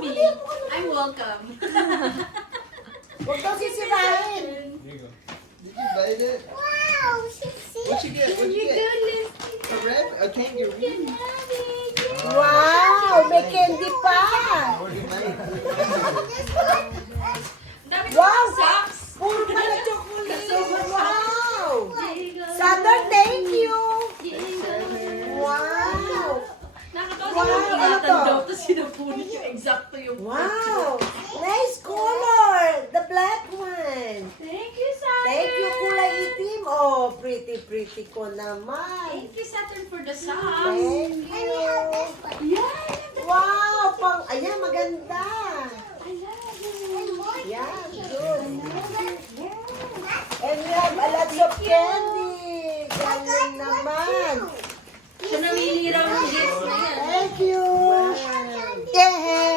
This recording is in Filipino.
me. I'm welcome. Huwag daw sisirain. Did you bite it? Wow, sexy. What you get? What you get? A red? A kangaroo? Wow, may candy pa. What do you make? Dami Wow, socks. puro pala chocolate. Wow. Saturn, thank you. Wow. Nakatawa Wow, wow, ano ingatan to? daw, tapos sinapunit yung eksakto yung Wow. Nice color. The black one. Thank you, Saturn. Thank you, kulay itim. Oh, pretty ko naman. Thank you, Saturn, for the socks. Thank And we have you. this one. Yeah, Wow, pang, ayan, maganda. I love it. And more. Yeah, good. And we have a lot of candy. Galing naman. Siya namili raw ng gifts na yan. Thank you. Yeah.